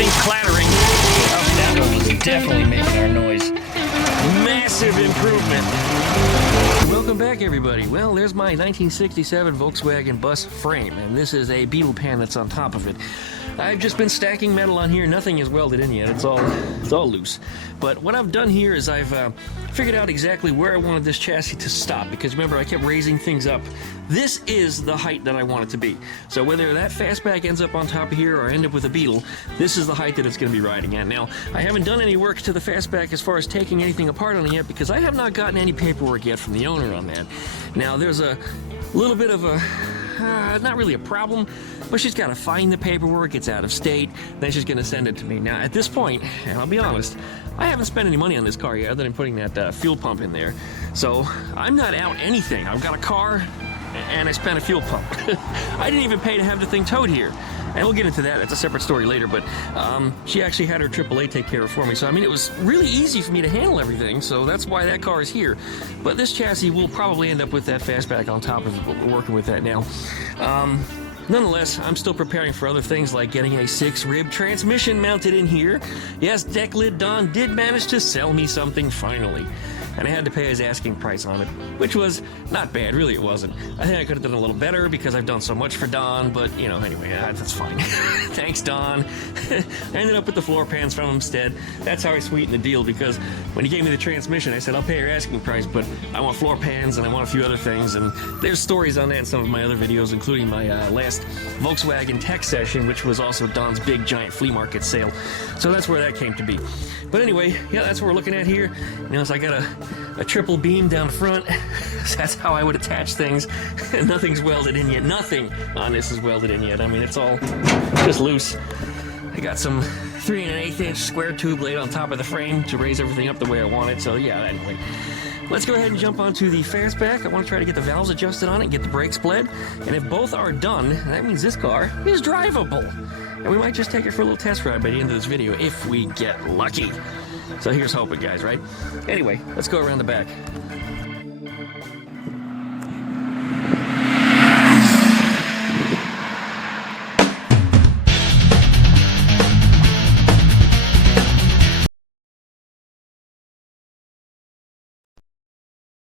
things clattering. Oh, that one was definitely making our noise. Massive improvement. Welcome back, everybody. Well, there's my 1967 Volkswagen bus frame, and this is a beetle pan that's on top of it. I've just been stacking metal on here. Nothing is welded in yet. It's all loose. But what I've done here is I've figured out exactly where I wanted this chassis to stop, because remember, I kept raising things up. This is the height that I want it to be. So whether that fastback ends up on top of here or I end up with a beetle, this is the height that it's going to be riding at. Now, I haven't done any work to the fastback as far as taking anything apart on it yet, because I have not gotten any paperwork yet from the owner on that. Now, there's a little bit of a not really a problem, but she's got to find the paperwork. It's out of state. Then she's going to send it to me. Now, at this point, and I'll be honest, I haven't spent any money on this car yet other than putting that fuel pump in there. So I'm not out anything. I've got a car and I spent a fuel pump. I didn't even pay to have the thing towed here. And we'll get into that. It's a separate story later, but she actually had her AAA take care of it for me. So, I mean, it was really easy for me to handle everything, so that's why that car is here. But this chassis will probably end up with that fastback on top of it, but we're working with that now. Nonetheless, I'm still preparing for other things like getting a 6-rib transmission mounted in here. Yes, Deck Lid Don did manage to sell me something finally. And I had to pay his asking price on it, which was not bad, really it wasn't. I think I could have done a little better because I've done so much for Don, but, you know, anyway, that's fine. Thanks, Don. I ended up with the floor pans from him instead. That's how I sweetened the deal, because when he gave me the transmission, I said, I'll pay your asking price, but I want floor pans and I want a few other things, and there's stories on that in some of my other videos, including my last Volkswagen tech session, which was also Don's big, giant flea market sale. So that's where that came to be. But anyway, yeah, that's what we're looking at here. You know, so I got a triple beam down front. So that's how I would attach things. Nothing's welded in yet. Nothing on this is welded in yet. I mean, it's all just loose. I got some 3 1/8 inch square tube laid on top of the frame to raise everything up the way I want it. So yeah, anyway. Let's go ahead and jump onto the fastback. I want to try to get the valves adjusted on it and get the brakes bled. And if both are done, that means this car is drivable. And we might just take it for a little test ride by the end of this video if we get lucky. So here's hoping, guys, right? Anyway, let's go around the back.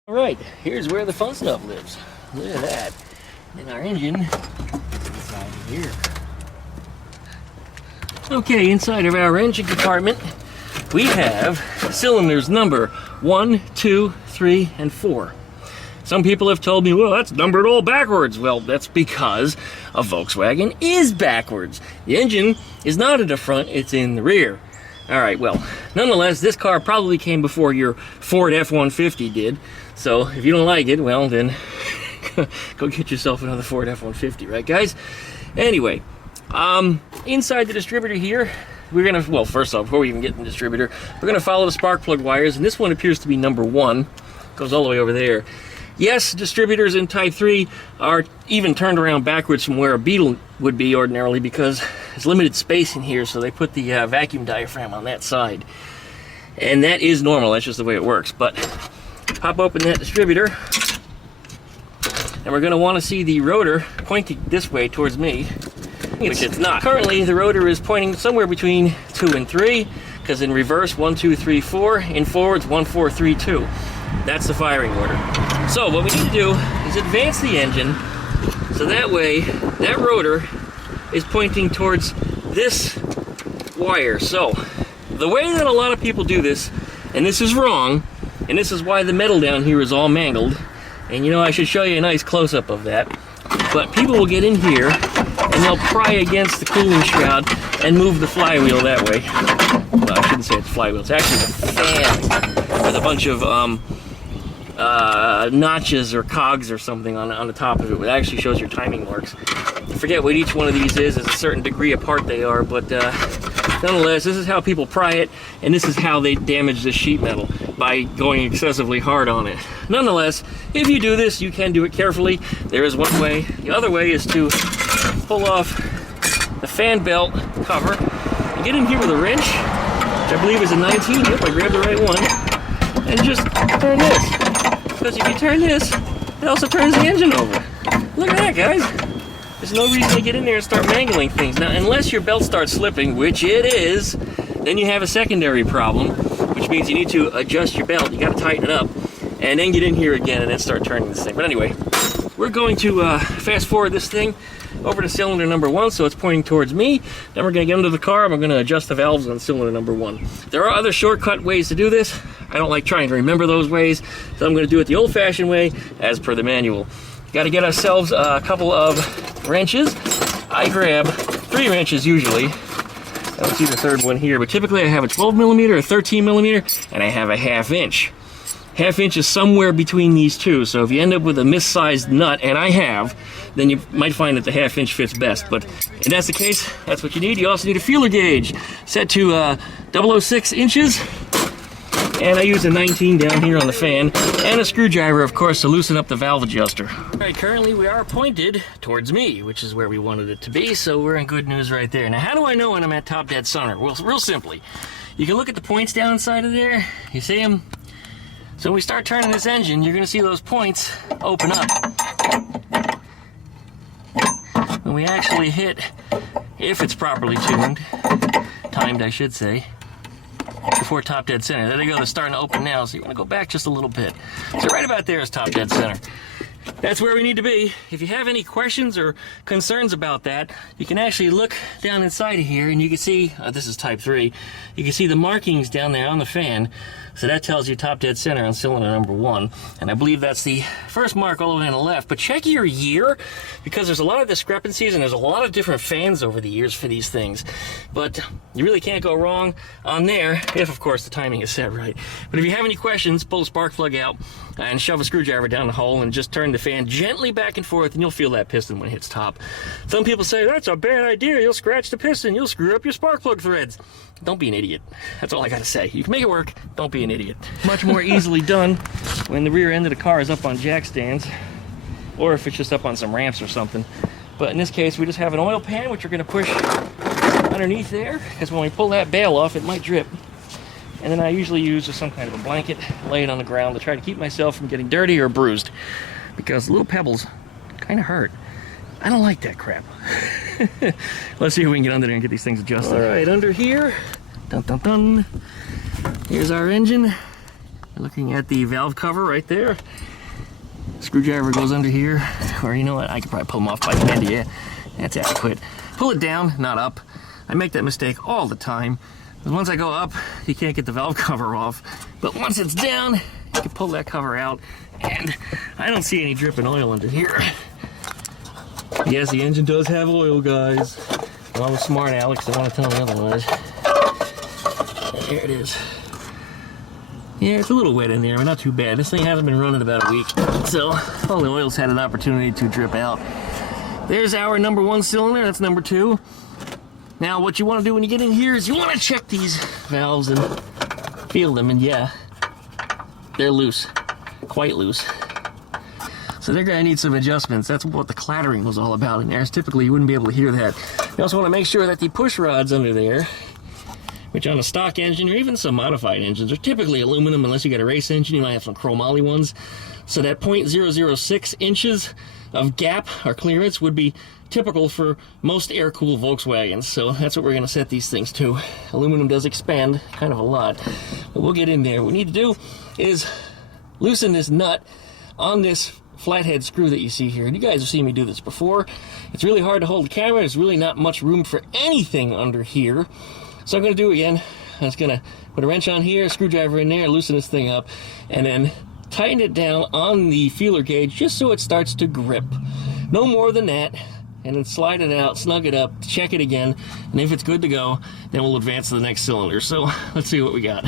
All right, here's where the fun stuff lives. Look at that. And our engine inside of here. Okay, inside of our engine compartment, we have cylinders number 1, 2, 3, and 4. Some people have told me, well, that's numbered all backwards. Well, that's because a Volkswagen is backwards. The engine is not at the front, it's in the rear. All right, well, nonetheless, this car probably came before your Ford F-150 did. So if you don't like it, well, then go get yourself another Ford F-150, right, guys? Anyway, inside the distributor here, we're gonna, well, first off, before we even get in the distributor, we're gonna follow the spark plug wires, and this one appears to be number 1. Goes all the way over there. Yes, distributors in Type 3 are even turned around backwards from where a Beetle would be ordinarily, because there's limited space in here, so they put the vacuum diaphragm on that side. And that is normal, that's just the way it works. But pop open that distributor, and we're going to want to see the rotor pointing this way towards me, which it's not. Currently, the rotor is pointing somewhere between 2 and 3, because in reverse, 1, 2, 3, 4. In forwards, 1, 4, 3, 2. That's the firing order. So what we need to do is advance the engine, so that way, that rotor is pointing towards this wire. So, the way that a lot of people do this, and this is wrong, and this is why the metal down here is all mangled, and you know, I should show you a nice close-up of that, but people will get in here, and they'll pry against the cooling shroud and move the flywheel that way. Well, I shouldn't say it's a flywheel, it's actually a fan with a bunch of notches or cogs or something on the top of it. It actually shows your timing marks. I forget what each one of these is. There's a certain degree apart they are, but nonetheless, this is how people pry it, and this is how they damage the sheet metal, by going excessively hard on it. Nonetheless, if you do this, you can do it carefully. There is one way. The other way is to pull off the fan belt cover and get in here with a wrench, which I believe is a 19. Yep, I grabbed the right one, and just turn this. Because if you turn this, it also turns the engine over. Look at that, guys. there's no reason to get in there and start mangling things. Now, unless your belt starts slipping, which it is, then you have a secondary problem, which means you need to adjust your belt. You got to tighten it up, and then get in here again and then start turning this thing. But anyway, we're going to fast forward this thing over to cylinder number 1, so it's pointing towards me. Then we're going to get into the car and we're going to adjust the valves on cylinder number 1. There are other shortcut ways to do this. I don't like trying to remember those ways, so I'm going to do it the old-fashioned way as per the manual. Got to get ourselves a couple of wrenches. I grab 3 wrenches usually. I don't see the third one here, but typically I have a 12mm, a 13mm, and I have a 1/2 inch. 1/2 inch is somewhere between these two, so if you end up with a missized nut, and I have, then you might find that the 1/2 inch fits best. But if that's the case, that's what you need. You also need a feeler gauge set to 006 inches. And I use a 19 down here on the fan, and a screwdriver, of course, to loosen up the valve adjuster. All right, currently we are pointed towards me, which is where we wanted it to be, so we're in good news right there. Now, how do I know when I'm at top dead center? Well, real simply. You can look at the points down inside of there. You see them? So when we start turning this engine, you're going to see those points open up. When we actually hit, if it's properly timed I should say, before top dead center. There they go, they're starting to open now, so you want to go back just a little bit. So right about there is top dead center. That's where we need to be. If you have any questions or concerns about that, you can actually look down inside of here and you can see, this is Type 3, you can see the markings down there on the fan. So that tells you top dead center on cylinder number 1. And I believe that's the first mark all the way on the left. But check your year, because there's a lot of discrepancies and there's a lot of different fans over the years for these things. But you really can't go wrong on there, if of course the timing is set right. But if you have any questions, pull the spark plug out and shove a screwdriver down the hole and just turn the fan gently back and forth, and you'll feel that piston when it hits top. Some people say, that's a bad idea, you'll scratch the piston, you'll screw up your spark plug threads. Don't be an idiot. That's all I gotta say. You can make it work, don't be an idiot. Much more easily done when the rear end of the car is up on jack stands, or if it's just up on some ramps or something. But in this case, we just have an oil pan, which we're gonna push underneath there, because when we pull that bail off, it might drip. And then I usually use just some kind of a blanket, lay it on the ground to try to keep myself from getting dirty or bruised, because little pebbles kind of hurt. I don't like that crap. Let's see if we can get under there and get these things adjusted. All right, under here, dun dun dun. Here's our engine. You're looking at the valve cover right there. Screwdriver goes under here, or you know what? I could probably pull them off by hand. Yeah, that's adequate. Pull it down, not up. I make that mistake all the time. Once I go up, you can't get the valve cover off. But once it's down, you can pull that cover out, and I don't see any dripping oil under here. Yes, the engine does have oil, guys. All the smart Alex that want to tell me otherwise. There it is. Yeah, it's a little wet in there, but not too bad. This thing hasn't been running about a week, so all the oil's had an opportunity to drip out. There's our number 1 cylinder, that's number 2. Now, what you want to do when you get in here is you want to check these valves and feel them, and yeah, they're loose, quite loose. So they're going to need some adjustments. That's what the clattering was all about in there. Typically, you wouldn't be able to hear that. You also want to make sure that the push rods under there, which on a stock engine or even some modified engines are typically aluminum, unless you got a race engine, you might have some chromoly ones. So that 0.006 inches of gap or clearance would be typical for most air-cooled Volkswagens. So that's what we're going to set these things to. Aluminum does expand kind of a lot, but we'll get in there. What we need to do is loosen this nut on this flathead screw that you see here. And you guys have seen me do this before. It's really hard to hold the camera. There's really not much room for anything under here. So I'm going to do it again. I'm just going to put a wrench on here, a screwdriver in there, loosen this thing up, and then tighten it down on the feeler gauge just so it starts to grip. No more than that. And then slide it out, snug it up, check it again, and if it's good to go, then we'll advance to the next cylinder. So let's see what we got.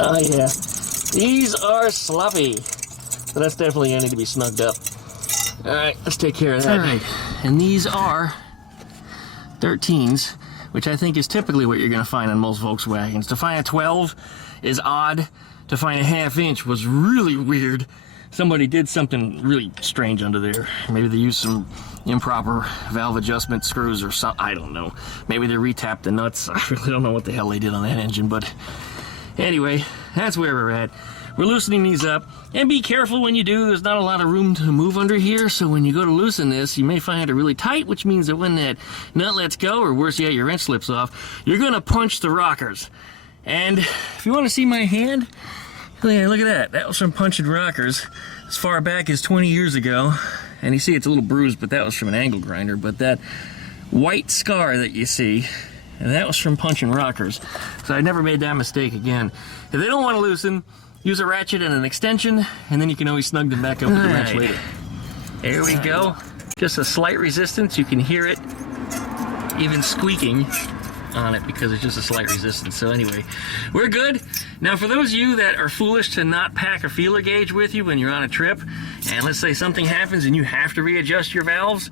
Oh yeah, these are sloppy. So that's definitely going to need to be snugged up. All right, let's take care of that. All right, and these are 13s, which I think is typically what you're going to find on most Volkswagens. To find a 12 is odd. To find a 1/2 inch was really weird. Somebody did something really strange under there. Maybe they used some improper valve adjustment screws or something. I don't know. Maybe they retapped the nuts. I really don't know what the hell they did on that engine, but anyway, that's where we're at. we're loosening these up. And be careful when you do. There's not a lot of room to move under here, so when you go to loosen this, you may find it really tight, which means that when that nut lets go, or worse yet, your wrench slips off, you're going to punch the rockers. And if you want to see my hand, look at that. That was from punching rockers as far back as 20 years ago. And you see it's a little bruised, but that was from an angle grinder. But that white scar that you see, and that was from punching rockers. So I never made that mistake again. If they don't want to loosen, use a ratchet and an extension, and then you can always snug them back up with the wrench later. There we go. Just a slight resistance. You can hear it even squeaking on it because it's just a slight resistance. So anyway, we're good. Now for those of you that are foolish to not pack a feeler gauge with you when you're on a trip, and let's say something happens and you have to readjust your valves,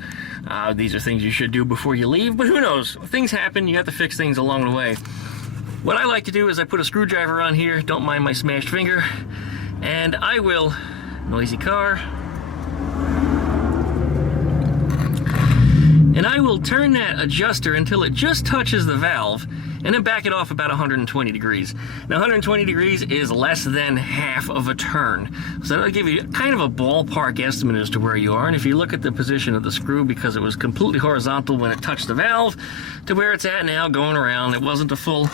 these are things you should do before you leave, but who knows? Things happen, you have to fix things along the way. What I like to do is I put a screwdriver on here, don't mind my smashed finger, and I will, noisy car, and I will turn that adjuster until it just touches the valve, and then back it off about 120 degrees. Now 120 degrees is less than half of a turn. So that'll give you kind of a ballpark estimate as to where you are. And if you look at the position of the screw, because it was completely horizontal when it touched the valve, to where it's at now going around, it wasn't a full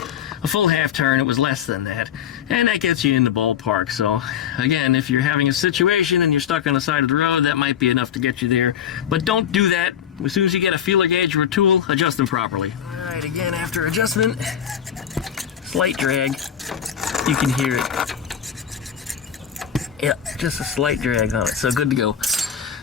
half turn, it was less than that. And that gets you in the ballpark. So again, if you're having a situation and you're stuck on the side of the road, that might be enough to get you there. But don't do that. As soon as you get a feeler gauge or a tool, adjust them properly. All right, again, after adjustment, slight drag, you can hear it. Yeah, just a slight drag on it, so good to go.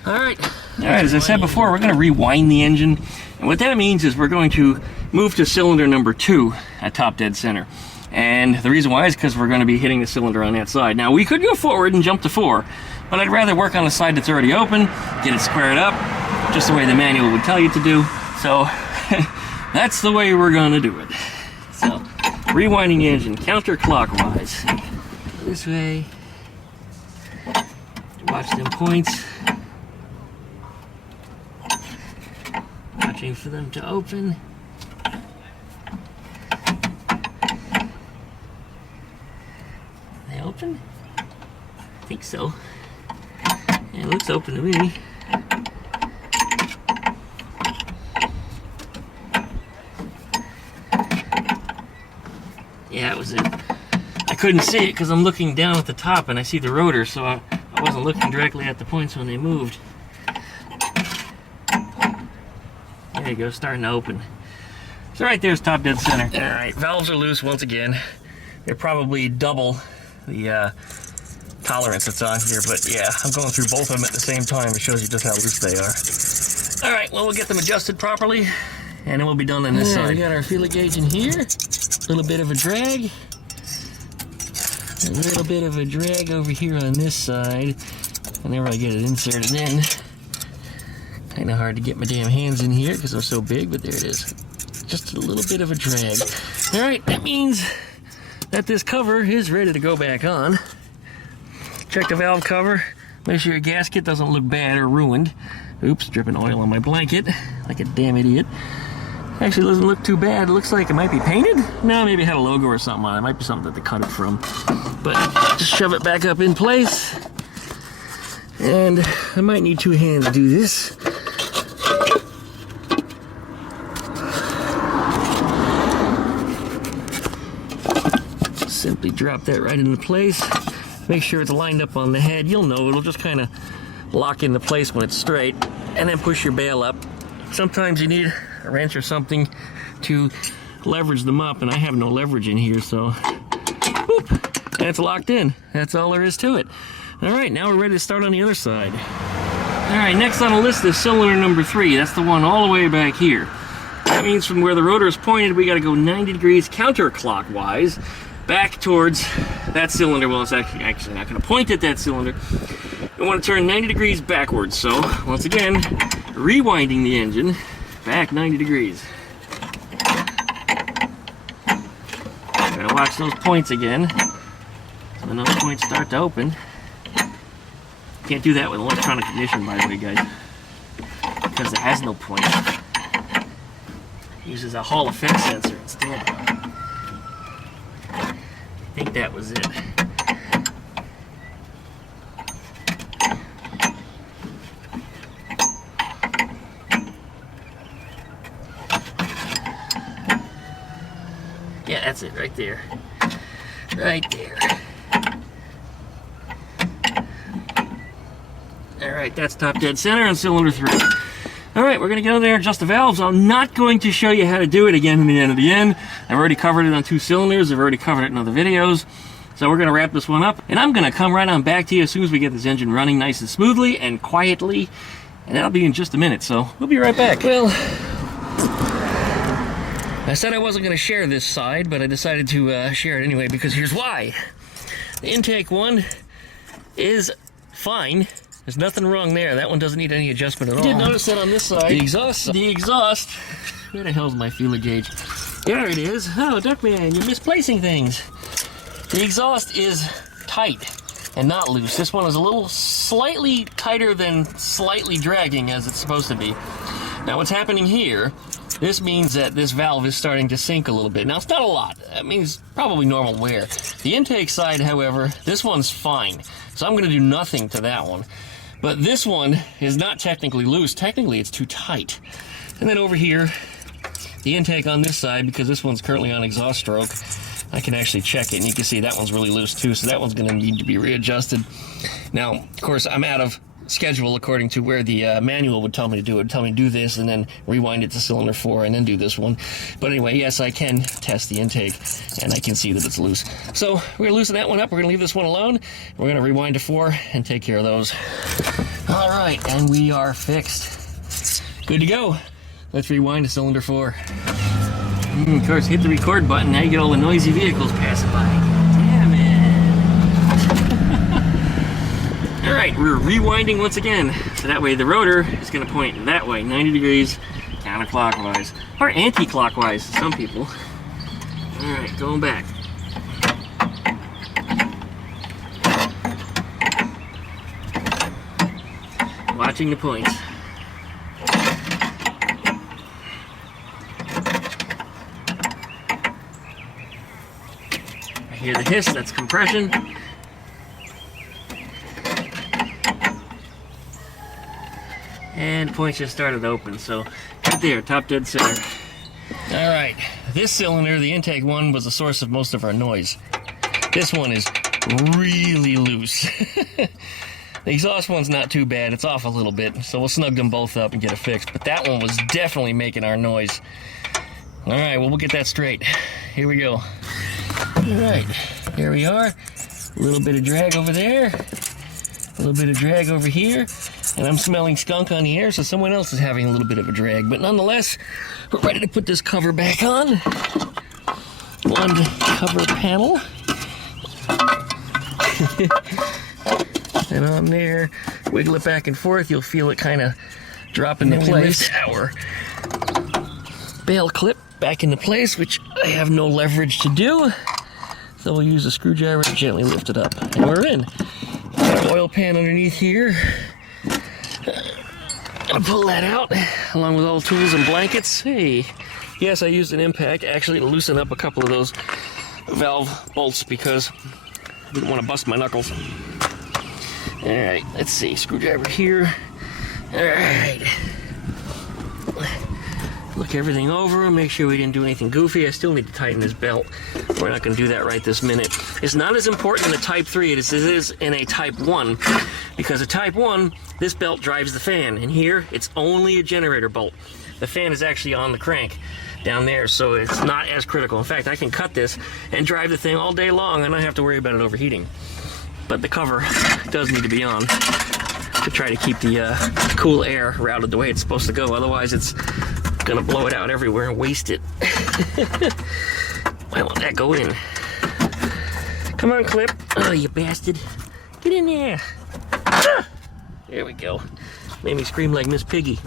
All right, as I said before, we're gonna rewind the engine. And what that means is we're going to move to cylinder number 2 at top dead center. And the reason why is because we're going to be hitting the cylinder on that side. Now, we could go forward and jump to 4, but I'd rather work on the side that's already open, get it squared up, just the way the manual would tell you to do. So that's the way we're going to do it. So, rewinding the engine counterclockwise. This way. Watch them points. Watching for them to open. They open? I think so. Yeah, it looks open to me. Yeah, that was it. I couldn't see it because I'm looking down at the top and I see the rotor, so I wasn't looking directly at the points when they moved. There you go, starting to open. So right there's top dead center. All right, valves are loose once again. They're probably double the tolerance that's on here, but yeah, I'm going through both of them at the same time. It shows you just how loose they are. All right, well, we'll get them adjusted properly, and then we'll be done on this side. We got our feeler gauge in here. A little bit of a drag. A little bit of a drag over here on this side. Whenever I get it inserted in. Kind of hard to get my damn hands in here because they're so big, but there it is. Just a little bit of a drag. All right, that means that this cover is ready to go back on. Check the valve cover. Make sure your gasket doesn't look bad or ruined. Oops, dripping oil on my blanket like a damn idiot. Actually, it doesn't look too bad. It looks like it might be painted. No, maybe it had a logo or something on it. It might be something that they cut it from. But just shove it back up in place. And I might need 2 hands to do this. Simply drop that right into place. Make sure it's lined up on the head. You'll know it'll just kind of lock into place when it's straight. And then push your bail up. Sometimes you need a wrench or something to leverage them up, and I have no leverage in here, so whoop, and it's locked in. That's all there is to it. All right, now we're ready to start on the other side. All right, next on the list is cylinder number 3. That's the one all the way back here. That means from where the rotor is pointed, we got to go 90 degrees counterclockwise back towards that cylinder. Well, it's actually not going to point at that cylinder. We want to turn 90 degrees backwards. So once again, rewinding the engine back 90 degrees. Gotta watch those points again. When those points start to open. Can't do that with electronic ignition, by the way, guys, because it has no point. It uses a Hall effect sensor instead. I think that was it. Yeah, that's it, right there. Right there. Alright, that's top dead center on cylinder 3. Alright, we're going to get in there and adjust the valves. I'm not going to show you how to do it again in the end of the end. I've already covered it on 2 cylinders. I've already covered it in other videos. So we're going to wrap this one up. And I'm going to come right on back to you as soon as we get this engine running nice and smoothly and quietly. And that'll be in just a minute, so we'll be right back. Well, I said I wasn't going to share this side, but I decided to share it anyway because here's why. The intake one is fine. There's nothing wrong there. That one doesn't need any adjustment at all. I did notice that on this side. The exhaust. Where the hell's my feeler gauge? There it is. Oh, Duckman, you're misplacing things. The exhaust is tight and not loose. This one is a little slightly tighter than slightly dragging as it's supposed to be. Now what's happening here, this means that this valve is starting to sink a little bit. Now it's not a lot. That means probably normal wear. The intake side, however, this one's fine. So I'm going to do nothing to that one. But this one is not technically loose. Technically, it's too tight. And then over here, the intake on this side, because this one's currently on exhaust stroke, I can actually check it, and you can see that one's really loose too, so that one's going to need to be readjusted. Now, of course, I'm out of schedule according to where the manual would tell me to do it. It would tell me to do this and then rewind it to cylinder 4 and then do this one. But anyway, yes, I can test the intake and I can see that it's loose. So we're going to loosen that one up. We're going to leave this one alone. We're going to rewind to 4 and take care of those. All right, and we are fixed. Good to go. Let's rewind to cylinder 4. Of course, hit the record button. Now you get all the noisy vehicles passing by. Damn it. All right, we're rewinding once again. So that way the rotor is going to point that way, 90 degrees counterclockwise. Or anti-clockwise, some people. All right, going back. Watching the points. I hear the hiss, that's compression. And the points just started to open, so right there, top dead center. All right, this cylinder, the intake one, was the source of most of our noise. This one is really loose. The exhaust one's not too bad, it's off a little bit, so we'll snug them both up and get it fixed. But that one was definitely making our noise. All right, well, we'll get that straight. Here we go. All right, here we are. A little bit of drag over there, a little bit of drag over here, and I'm smelling skunk on the air, so someone else is having a little bit of a drag. But nonetheless, we're ready to put this cover back on. One cover panel. And on there, wiggle it back and forth, you'll feel it kind of drop into place. Our bail clip back into place, which I have no leverage to do. So we'll use a screwdriver to gently lift it up. And we're in. Got an oil pan underneath here. Gonna pull that out, along with all the tools and blankets. Hey, yes, I used an impact actually to loosen up a couple of those valve bolts because I didn't want to bust my knuckles. All right, let's see, screwdriver here. All right. Look everything over, make sure we didn't do anything goofy. I still need to tighten this belt. We're not going to do that right this minute. It's not as important in a Type 3 as it is in a Type 1, because a Type 1, this belt drives the fan, and here it's only a generator bolt. The fan is actually on the crank down there, so it's not as critical. In fact, I can cut this and drive the thing all day long and not have to worry about it overheating. But the cover does need to be on to try to keep the cool air routed the way it's supposed to go. Otherwise, it's gonna blow it out everywhere and waste it. Why won't that go in? Come on, clip. Oh, you bastard. Get in there. Ah! There we go. Made me scream like Miss Piggy.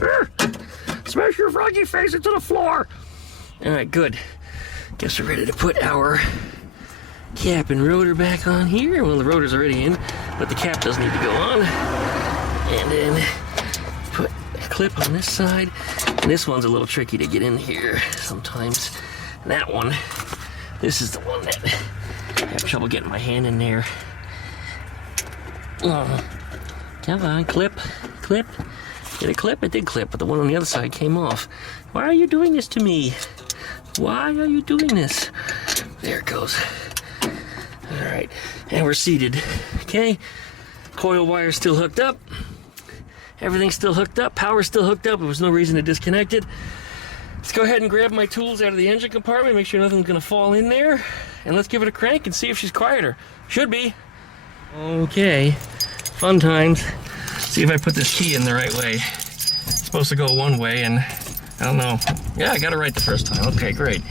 Smash your froggy face into the floor. All right, good. Guess we're ready to put our cap and rotor back on here. Well, the rotor's already in, but the cap does need to go on. And then put a clip on this side. And this one's a little tricky to get in here sometimes. And that one, this is the one that I have trouble getting my hand in there. Oh, come on, clip, clip. Did it clip? It did clip, but the one on the other side came off. Why are you doing this to me? Why are you doing this? There it goes. All right, and we're seated. Okay, coil wire still hooked up. Everything's still hooked up. Power's still hooked up. There was no reason to disconnect it. Let's go ahead and grab my tools out of the engine compartment, make sure nothing's gonna fall in there, and let's give it a crank and see if she's quieter. Should be. Okay, fun times. See if I put this key in the right way. It's supposed to go one way, and I don't know. Yeah, I got it right the first time. Okay, great.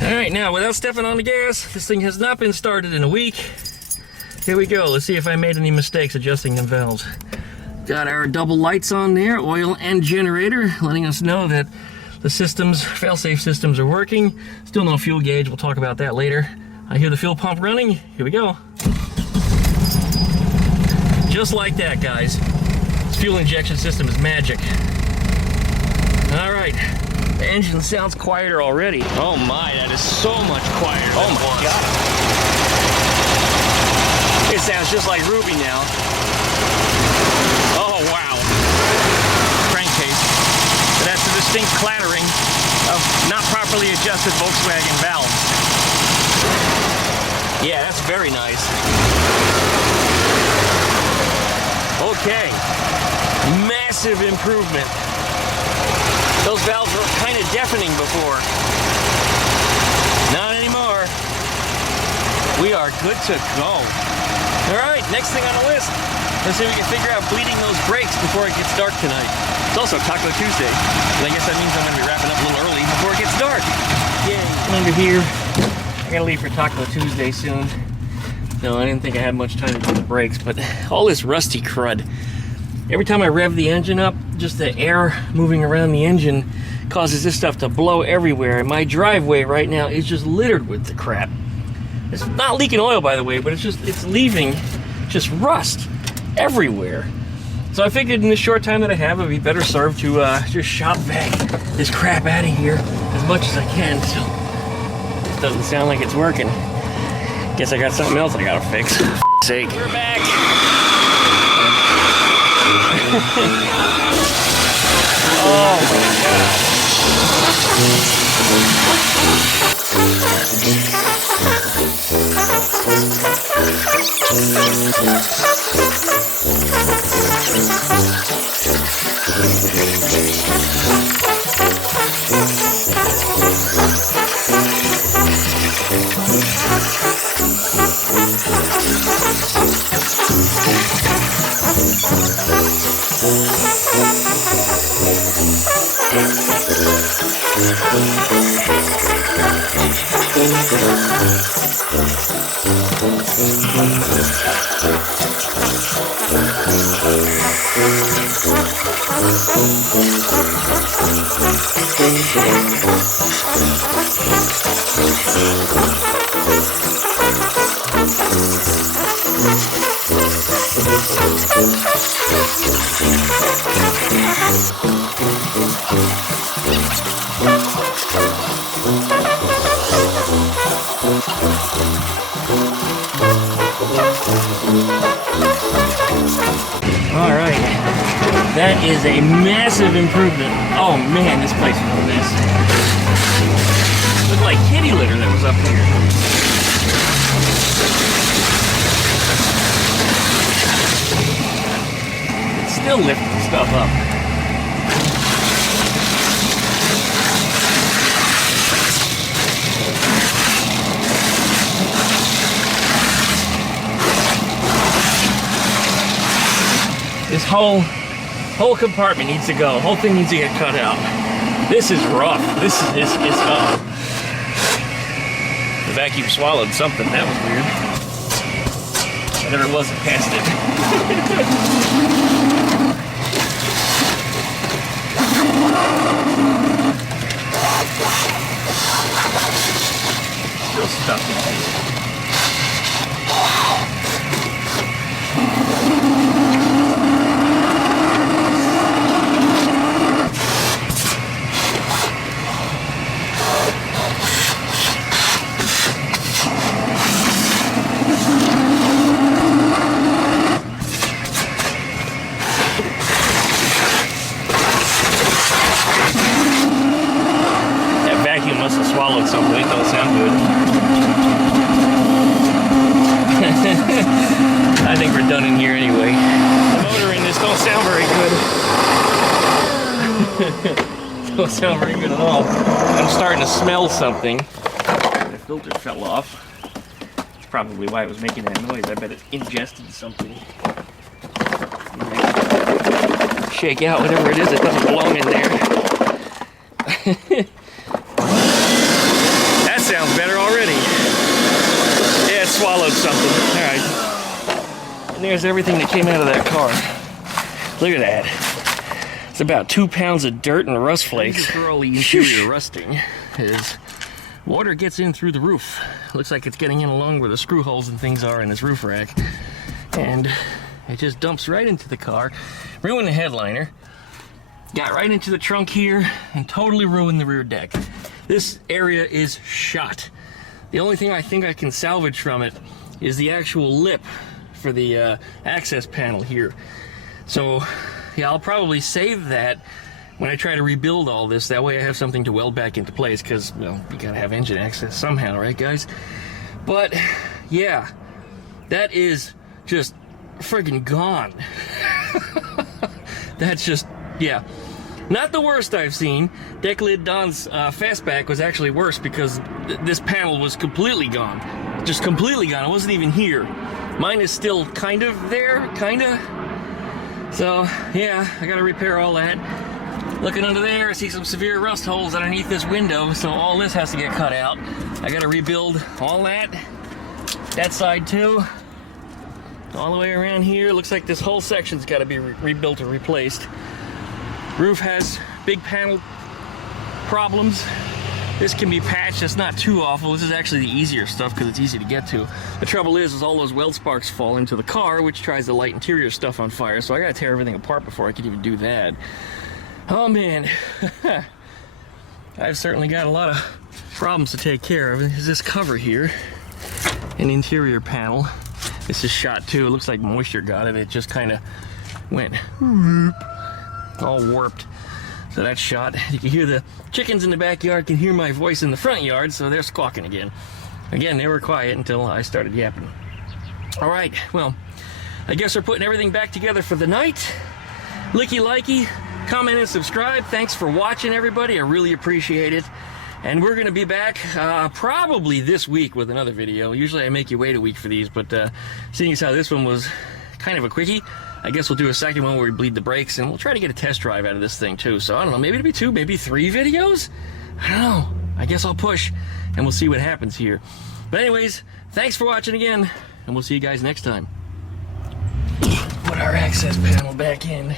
All right, now without stepping on the gas, this thing has not been started in a week. Here we go. Let's see if I made any mistakes adjusting the valves. Got our double lights on there, oil and generator, letting us know that the systems, fail-safe systems are working. Still no fuel gauge, we'll talk about that later. I hear the fuel pump running, here we go. Just like that, guys. This fuel injection system is magic. All right, the engine sounds quieter already. Oh my, that is so much quieter. Oh my God. It sounds just like Ruby now. Oh wow. Crankcase. So that's a distinct clattering of not properly adjusted Volkswagen valves. Yeah, that's very nice. Okay, massive improvement. Those valves were kind of deafening before. Not anymore. We are good to go. All right, next thing on the list. Let's see if we can figure out bleeding those brakes before it gets dark tonight. It's also Taco Tuesday, and I guess that means I'm going to be wrapping up a little early before it gets dark. Yay. Under here. I gotta leave for Taco Tuesday soon. No, I didn't think I had much time to do the brakes, but all this rusty crud. Every time I rev the engine up, just the air moving around the engine causes this stuff to blow everywhere. And my driveway right now is just littered with the crap. It's not leaking oil, by the way, but it's leaving just rust everywhere. So I figured in the short time that I have, it would be better served to just ShopVac this crap out of here as much as I can. So it doesn't sound like it's working. Guess I got something else I gotta fix. For f***'s sake. We're back. Oh my God. All right, that is a massive improvement. Oh man, this place is a mess. Looked like kitty litter that was up here. It's still lifting stuff up. This whole compartment needs to go. The whole thing needs to get cut out. This is rough. This is the vacuum swallowed something. That was weird. Whatever it was, it passed it. Still stuck in here. Must have swallowed something. It don't sound good. I think we're done in here anyway. The motor in this don't sound very good. Don't sound very good at all. I'm starting to smell something. The filter fell off. That's probably why it was making that noise. I bet it ingested something. Shake out whatever it is that doesn't belong in there. That sounds better already. Yeah, it swallowed something. Alright. And there's everything that came out of that car. Look at that. It's about 2 pounds of dirt and rust flakes. For all the interior rusting is water gets in through the roof. Looks like it's getting in along where the screw holes and things are in this roof rack. And it just dumps right into the car. Ruined the headliner. Got right into the trunk here and totally ruined the rear deck. This area is shot. The only thing I think I can salvage from it is the actual lip for the access panel here. So yeah, I'll probably save that when I try to rebuild all this. That way I have something to weld back into place, because, well, you gotta have engine access somehow, right guys? But yeah, that is just friggin' gone. That's just, yeah, not the worst I've seen. Deck lid Don's fastback was actually worse, because this panel was completely gone. Just completely gone. It wasn't even here. Mine is still kind of there, kinda. So yeah, I gotta repair all that. Looking under there, I see some severe rust holes underneath this window, so all this has to get cut out. I gotta rebuild all that side too. All the way around here, looks like this whole section's got to be rebuilt or replaced. Roof has big panel problems. This can be patched. It's not too awful. This is actually the easier stuff because it's easy to get to. The trouble is all those weld sparks fall into the car, which tries to light interior stuff on fire. So I got to tear everything apart before I can even do that. Oh man, I've certainly got a lot of problems to take care of. There's this cover here, an interior panel. This is shot too. It looks like moisture got it. It just kind of went all warped. So that's shot. You can hear the chickens in the backyard, can hear my voice in the front yard, so they're squawking again. Again, they were quiet until I started yapping. All right, well, I guess we're putting everything back together for the night. Licky-likey, comment and subscribe. Thanks for watching, everybody. I really appreciate it. And we're going to be back probably this week with another video. Usually I make you wait a week for these, but seeing as how this one was kind of a quickie, I guess we'll do a second one where we bleed the brakes, and we'll try to get a test drive out of this thing too. So I don't know, maybe it'll be 2, maybe 3 videos? I don't know. I guess I'll push, and we'll see what happens here. But anyways, thanks for watching again, and we'll see you guys next time. Put our access panel back in.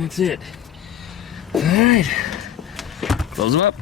That's it. All right, close them up.